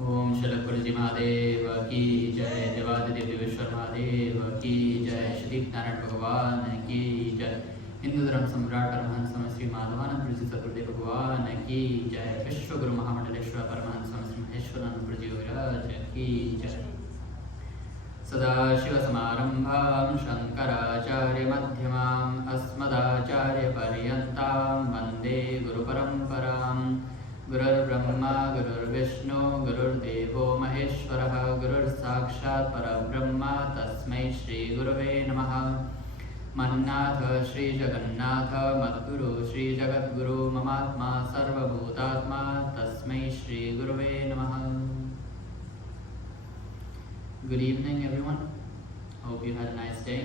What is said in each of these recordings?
ओम शरद गुरुजी महादेव की जय, देवादिदेव देवेश्वर महादेव की जय, श्री नारायण भगवान की जय, हिंदू धर्म सम्राट परमहंस स्वामी श्री माधवानंद जी सदगुरुदेव भगवान की जय, विश्व गुरु महामंडलेश्वर परमहंस स्वामी श्री महेश्वरानंद जी विराज की जय। सदाशिवसमारम्भां शङ्कराचार्यमध्यमाम् अस्मदाचार्यपर्यन्तां वन्दे गुरुपरम्पराम्। गुरुर्ब्रह्मा गुरुर्विष्णु गुरुर्देवो महेश्वरः, गुरुर्साक्षात् परब्रह्म तस्मै श्रीगुरवे नमः। मन्नाथ श्रीजगन्नाथ मद्गुरु श्रीजगद्गुरु ममात्मा सर्वभूतात्मा तस्मै श्रीगुरवे नमः। Good evening, everyone. Hope you had a nice day.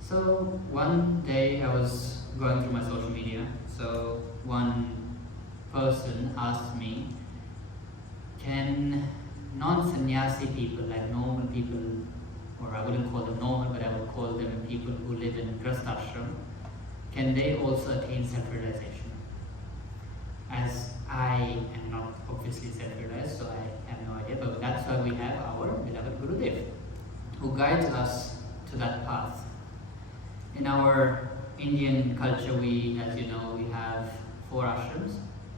So one day I was going through my social media. So one person asked me, can non-sannyasi people, like normal people, or I wouldn't call them normal, but I would call them people who live in Grasta ashram, can they also attain self-realization? As I am not obviously self-realized, so I have no idea, but that's why we have our beloved Gurudev, who guides us to that path. In our Indian culture, we, as you know, we have 4 ashrams: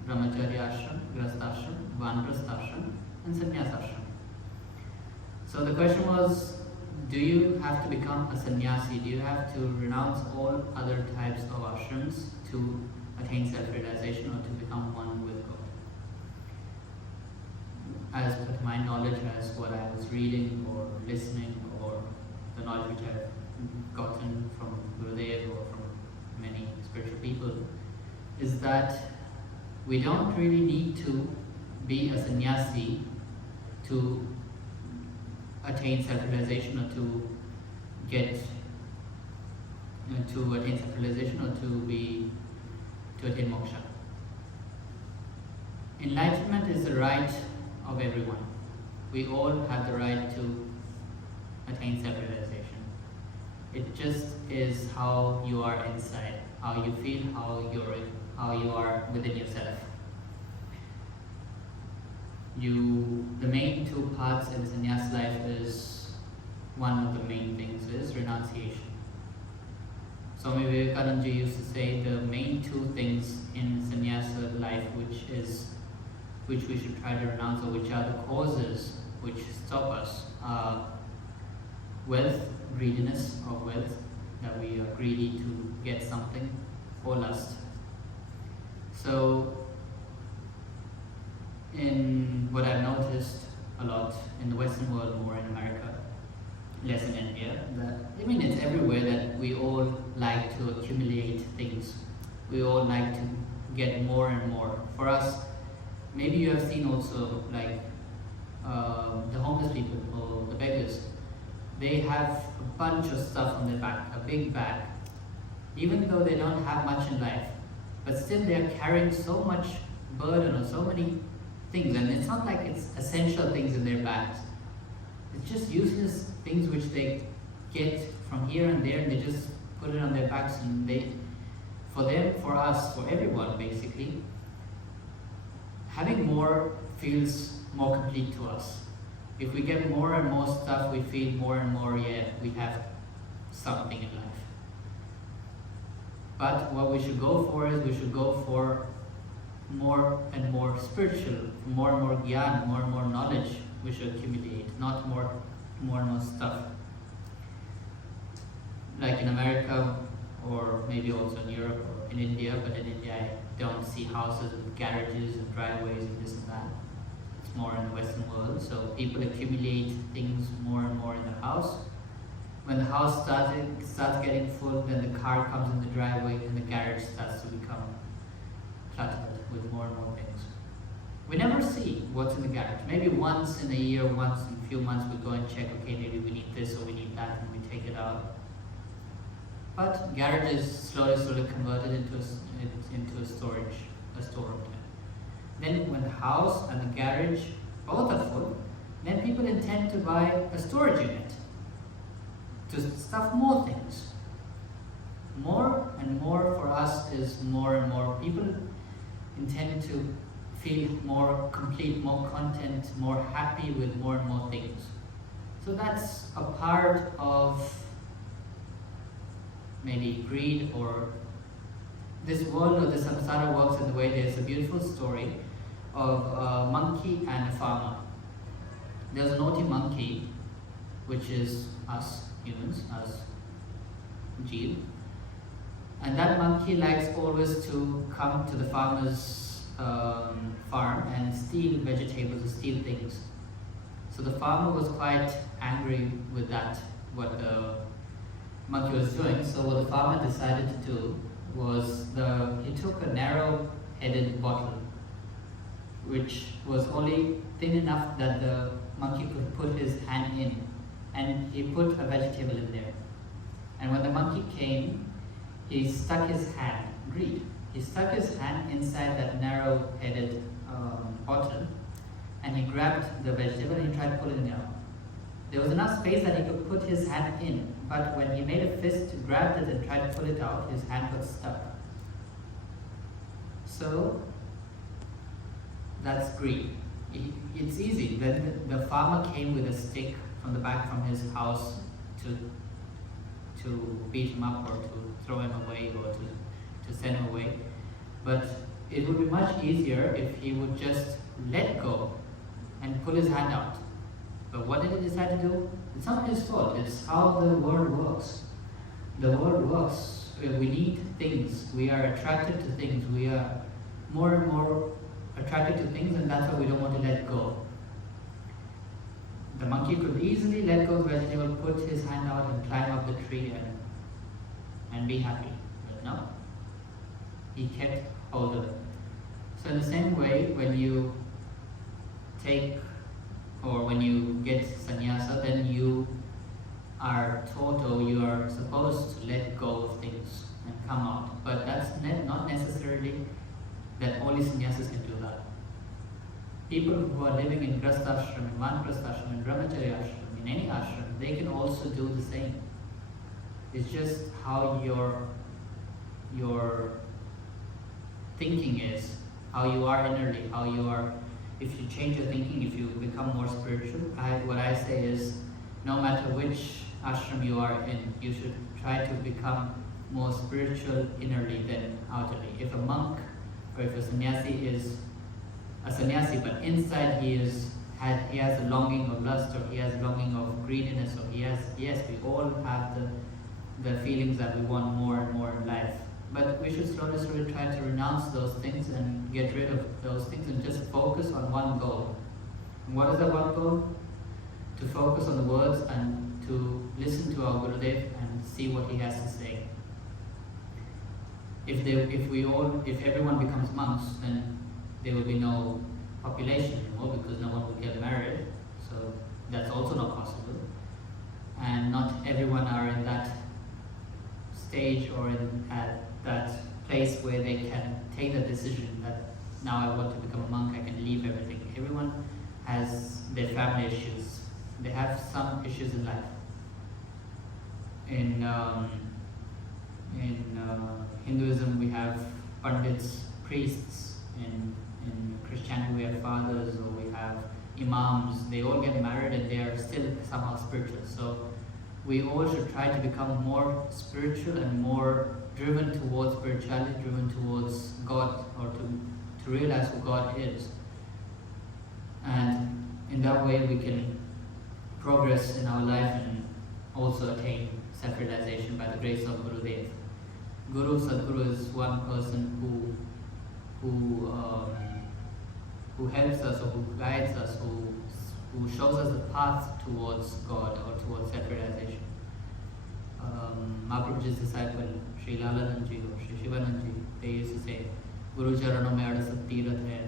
Brahmacharya ashram, Grasta ashram, Vanprastha ashram, and Sannyas ashram. So the question was, do you have to become a sannyasi? Do you have to renounce all other types of ashrams to attain self-realization or to become one with God? As per my knowledge, as what I was reading or listening, or the knowledge which I've gotten from Gurudev or from many spiritual people, is that we don't really need to be a sannyasi to attain self-realization or to attain self-realization or to attain moksha. Enlightenment is the right of everyone. We all have the right to attain self-realization. It just is how you are inside, how you feel, how you are within yourself. The main 2 parts in sannyas life is, one of the main things is renunciation. Swami Avatar Puri used to say the main 2 things in sannyasa life which we should try to renounce, or which are the causes which stop us, are wealth, greediness of wealth, that we are greedy to get something, or lust. So in what I've noticed a lot in the Western world, more in America, less in India, it's everywhere, that we all like to accumulate things. We all like to get more and more. For us, maybe you have seen also, like the homeless people or the beggars, they have a bunch of stuff on their back, a big bag, even though they don't have much in life, but still they are carrying so much burden or so many things, and it's not like it's essential things in their bags. It's just useless things which they get from here and there, and they just put it on their backs, and for them, for us, for everyone basically, having more feels more complete to us. If we get more and more stuff, we feel more and more, we have something in life. But what we should go for is, we should go for more and more spiritual, more and more gyan, more and more knowledge we should accumulate, not more and more stuff. Like in America, or maybe also in Europe or in India, but in India I don't see houses with garages and driveways and this and that. It's more in the Western world, so people accumulate things more and more in the house. When the house starts getting full, then the car comes in the driveway, and the garage starts to become cluttered with more and more things. We never see what's in the garage. Maybe once in a year, once in a few months, we go and check, okay, maybe we need this or we need that, and we take it out. But garage is slowly converted into a storeroom. Then when the house and the garage both are full, then people intend to buy a storage unit to stuff more things. More and more for us is more and more. People intend to feel more complete, more content, more happy with more and more things. So that's a part of maybe greed, or this world or the samsara works in the way. There's a beautiful story of a monkey and a farmer. There's a naughty monkey, which is us humans, us jeev, and that monkey likes always to come to the farmer's farm and steal vegetables or steal things. So the farmer was quite angry with that, what the monkey was doing. So what the farmer decided to do was he took a narrow-headed bottle, which was only thin enough that the monkey could put his hand in, and he put a vegetable in there. And when the monkey came, he stuck his hand, greed, he stuck his hand inside that narrow-headed bottle, and he grabbed the vegetable and he tried pulling it out. There was enough space that he could put his hand in, but when he made a fist to grab it and try to pull it out, his hand got stuck. So that's greed. It's easy. Then the farmer came with a stick from the back from his house to beat him up or to throw him away or to send him away. But it would be much easier if he would just let go and pull his hand out. But what did he decide to do? It's not his fault. It's how the world works. The world works. We need things. We are attracted to things. We are more and more attracted to things, and that's why we don't want to let go. The monkey could easily let go of the vegetable, put his hand out and climb up the tree and be happy. But no, he kept hold of it. So in the same way, when you take or when you get sannyasa, then you are taught or you are supposed to let go of things and come out. But that's not necessarily that only sannyasas can do that. People who are living in grastashram, in vanaprasthashram, in brahmacharya ashram, in any ashram, they can also do the same. It's just how your thinking is, how you are innerly, how you are. If you change your thinking, if you become more spiritual, what I say is, no matter which ashram you are in, you should try to become more spiritual innerly than outwardly. If a monk or if a sannyasi is a sannyasi, but inside he has a longing of lust, or he has a longing of greediness, or yes, we all have the feelings that we want more and more in life. But we should slowly try to renounce those things and get rid of those things and just focus on one goal. And what is that one goal? To focus on the words and to listen to our Gurudev and see what he has to say. If everyone becomes monks, then there will be no population anymore, because no one will get married. So that's also not possible. And not everyone are in that stage or at that place where they can take the decision that now I want to become a monk, I can leave everything. Everyone has their family issues. They have some issues in life. In Hinduism we have pandits, priests. In Christianity we have fathers, or we have imams. They all get married and they are still somehow spiritual. So we all should try to become more spiritual and more driven towards spirituality, driven towards God, or to realize who God is. And in that way we can progress in our life and also attain self-realization by the grace of Gurudev. Guru, Sadguru is one person who helps us, or who guides us, who shows us the path towards God or towards self-realization. Mahaprabhuji's disciple, Sri Lalananji or Sri Shivananji, they used to say, Guru Charano mein adasat tirat hai,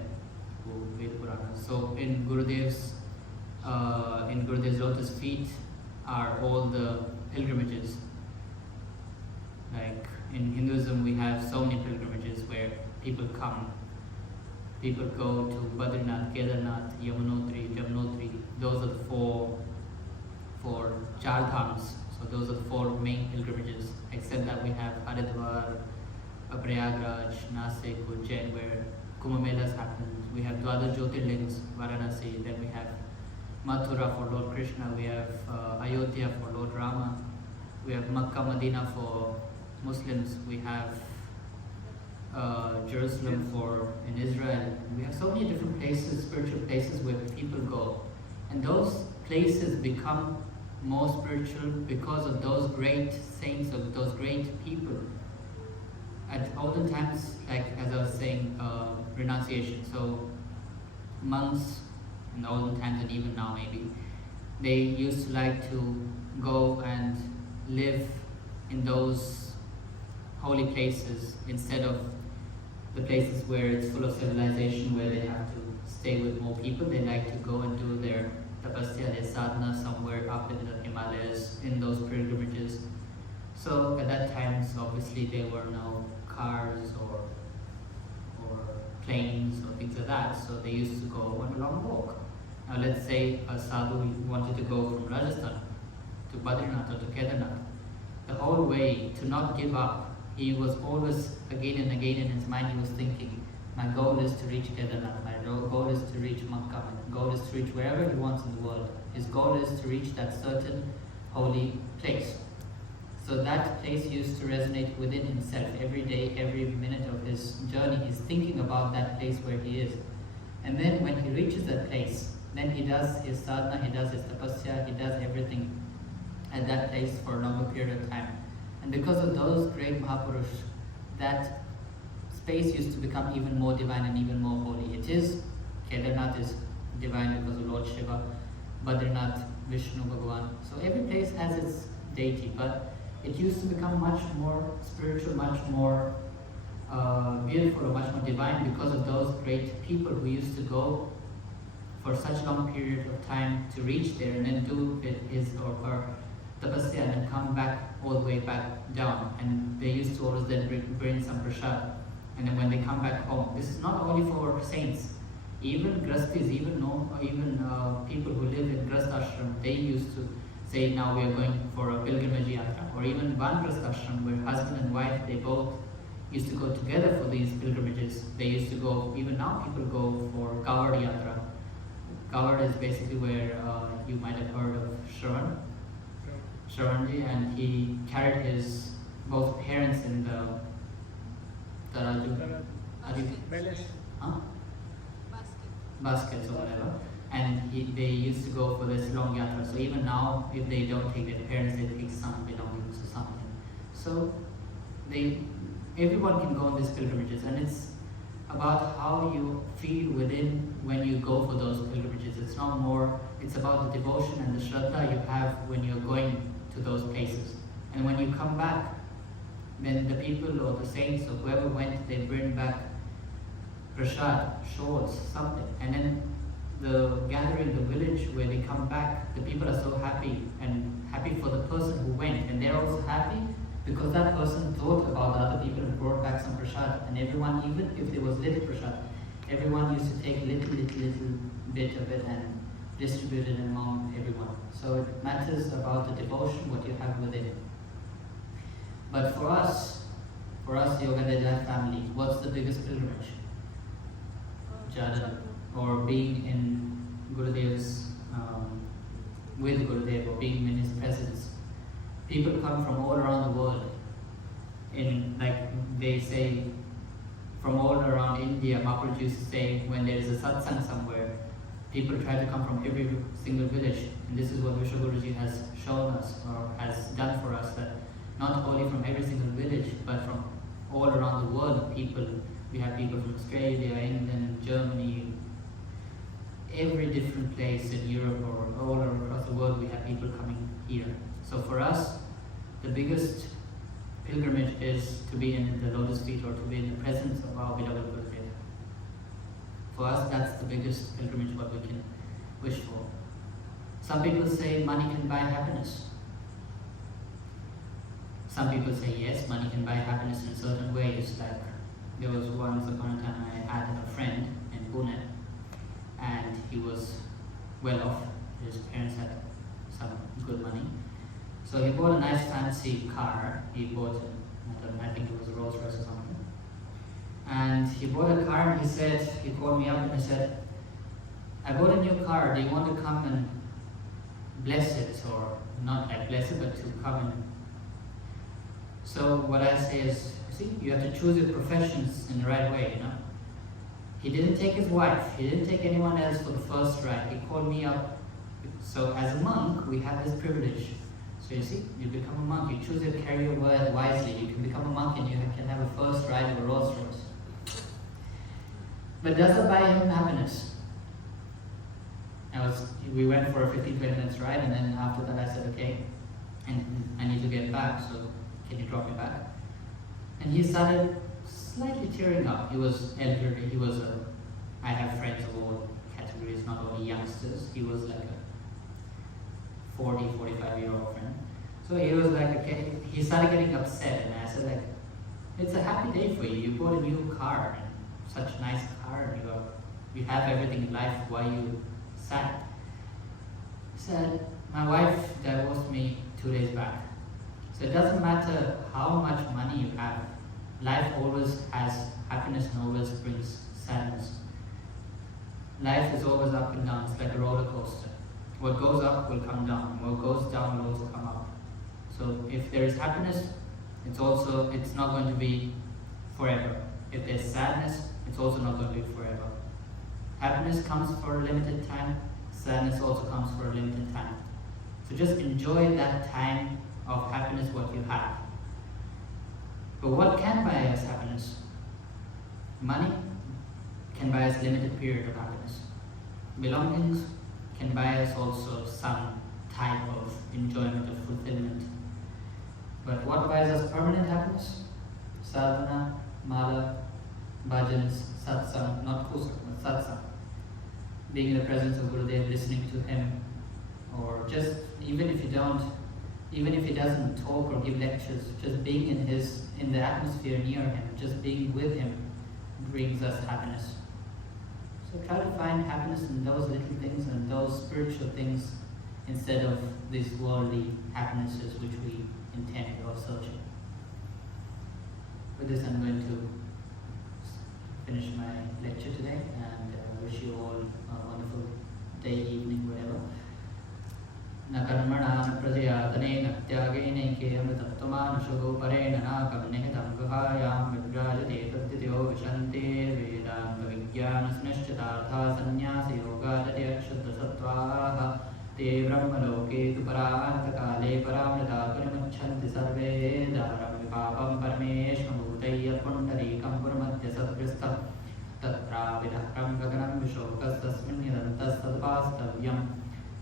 Ved Purana. So in Gurudev's lotus feet are all the pilgrimages. Like in Hinduism we have so many pilgrimages where people come. People go to Badrinath, Kedarnath, Yamunotri, Jamnotri. Those are the four Char Dhams. So those are the four main pilgrimages. Except that we have Haridwar, Prayagraj, Nasik, Ujjain, where Kumbh Melas happen. We have Dwadash Jyotirlings, Varanasi. Then we have Mathura for Lord Krishna. We have Ayodhya for Lord Rama. We have Makkah, Medina for Muslims. We have Jerusalem for in Israel. We have so many different places, spiritual places where people go, and those places become more spiritual because of those great saints, of those great people. At olden times, like as I was saying, renunciation. So monks in the olden times and even now maybe, they used to like to go and live in those holy places instead of the places where it's full of civilization, where they have to stay with more people. They like to go and do their tapasya, their sadhana somewhere up in the Himalayas, in those pilgrimages. So at that time, obviously there were no cars or planes or things like that, so they used to go on a long walk. Now let's say a sadhu wanted to go from Rajasthan to Badrinath or to Kedarnath. The whole way, to not give up, he was always, again and again in his mind, he was thinking, my goal is to reach Kedarnath, my goal is to reach Makkah, my goal is to reach wherever he wants in the world. His goal is to reach that certain holy place. So that place used to resonate within himself. Every day, every minute of his journey, he's thinking about that place where he is. And then when he reaches that place, then he does his sadhana, he does his tapasya, he does everything at that place for a longer period of time. And because of those great Mahapurush, that space used to become even more divine and even more holy. It is, Kedarnath is divine because of Lord Shiva, Badrinath, Vishnu, Bhagavan. So every place has its deity, but it used to become much more spiritual, much more beautiful, or much more divine because of those great people who used to go for such long period of time to reach there and then do his or her tapasya and then come back all the way back down. And they used to always then bring some prasad. And then when they come back home, this is not only for saints, even grastis, even people who live in grast ashram, they used to say, now we are going for a pilgrimage yatra. Or even Vangrast ashram, where husband and wife, they both used to go together for these pilgrimages. They used to go, even now people go for Kavard yatra. Kavard is basically where you might have heard of Shravanji, and he carried his both parents in the baskets or whatever, and they used to go for this long yatra. So even now, if they don't take their parents, they take some belongings or something. So everyone can go on these pilgrimages, and it's about how you feel within when you go for those pilgrimages. It's not more, it's about the devotion and the shraddha you have when you're going to those places. And when you come back, then the people or the saints or whoever went, they bring back prasad, shawls, something. And then the gathering, the village where they come back, the people are so happy, and happy for the person who went. And they're also happy because that person thought about the other people and brought back some prasad. And everyone, even if there was little prasad, everyone used to take little bit of it and distribute it among everyone. So it matters about the devotion, what you have within. But for us Yogananda family, what's the biggest pilgrimage? Jhana, or being in Gurudev's, with Gurudev, or being in his presence. People come from all around the world. Like they say, from all around India, Mahaprabhu used to say, when there is a satsang somewhere, people try to come from every single village. And this is what Vishwa Guruji has shown us, or has done for us, that not only from every single village, but from all around the world, people. We have people from Australia, England, Germany, every different place in Europe or all across the world, we have people coming here. So for us, the biggest pilgrimage is to be in the lotus feet, or to be in the presence of our beloved Gurudev. For us, that's the biggest pilgrimage what we can wish for. Some people say money can buy happiness. Some people say yes, money can buy happiness in certain ways. Like there was once upon a time I had a friend in Pune, and he was well off. His parents had some good money. So he bought a nice fancy car. He bought, I think it was a Rolls Royce or something. And he bought a car and he called me up and he said, I bought a new car, do you want to come and bless it? Or not like bless it, but to come and... So what I say is, see, you have to choose your professions in the right way, you know. He didn't take his wife, he didn't take anyone else for the first ride, he called me up. So as a monk, we have this privilege. So you see, you become a monk, you choose your career wisely, you can become a monk and you can have a first ride of a Rolls Royce. But does it buy him happiness? We went for a 15-20 minutes ride, and then after that I said, okay, and I need to get back, so can you drop me back? And he started slightly tearing up. He was elderly, I have friends of all categories, not only youngsters. He was like a 40, 45-year-old friend. So he was like, okay, he started getting upset, and I said like, it's a happy day for you. You bought a new car, and such a nice car, and you have everything in life. Why are you sad? He said, my wife divorced me 2 days back. So it doesn't matter how much money you have. Life always has happiness and always brings sadness. Life is always up and down. It's like a roller coaster. What goes up will come down. What goes down will also come up. So if there is happiness, it's not going to be forever. If there's sadness, it's also not going to be forever. Happiness comes for a limited time. Sadness also comes for a limited time. So just enjoy that time of happiness, what you have. But what can buy us happiness? Money can buy us limited period of happiness. Belongings can buy us also some type of enjoyment of fulfillment. But what buys us permanent happiness? Sadhana, mala, bhajans, satsang, not kusam, but satsang. Being in the presence of Gurudev, listening to him, or just even if he doesn't talk or give lectures, just being in the atmosphere near him, just being with him brings us happiness. So try to find happiness in those little things and those spiritual things instead of these worldly happinesses which we intend or searching. With this, I'm going to finish my lecture today, and wish you all a wonderful day, evening, whatever. न कर्मणा न प्रजयातनेन त्यागेनैके अमृतत्वमानुषो परेण नाकं निहितं गुहायां विभ्राजते तद्वितो विशन्ते वेदान्तविज्ञानस्निश्चितार्था सन्न्यासयोगादत्यक्षुद्धसत्त्वाः ते ब्रह्मलोके तु परान्तकाले परामृतातुनिमुच्छन्ति सर्वे दारं विपापं परमेश्वरभूतैः पुण्डरीकं पुरमध्य सद्ग्रस्तम् तत्राविदहरं गगनं विशोकस्तस्मिन् निरन्तस्तदुपास्तव्यम्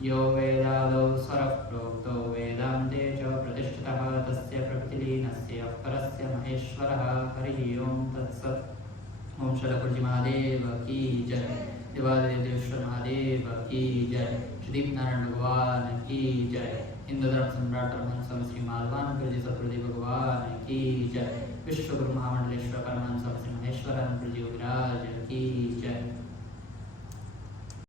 यो वेदादौ स्वरः प्रोक्तो वेदान्ते च प्रतिष्ठितः तस्य प्रकृतिलीनस्य अपरस्य महेश्वरः हरिः ओं तत्सत्। ओं शरकुर्जी महादेव की जय, देवादिदेवेश्वर महादेव की जय, श्रीदीप नारायण भगवान की जय, हिंदू धर्म सम्राट परमहंस स्वामी श्री मालवानपुर जी सतगुरुदेव भगवान की जय, विश्वगुरु महामंडलेश्वर परमहंस स्वामी श्री महेश्वरानंद जी विराज की जय।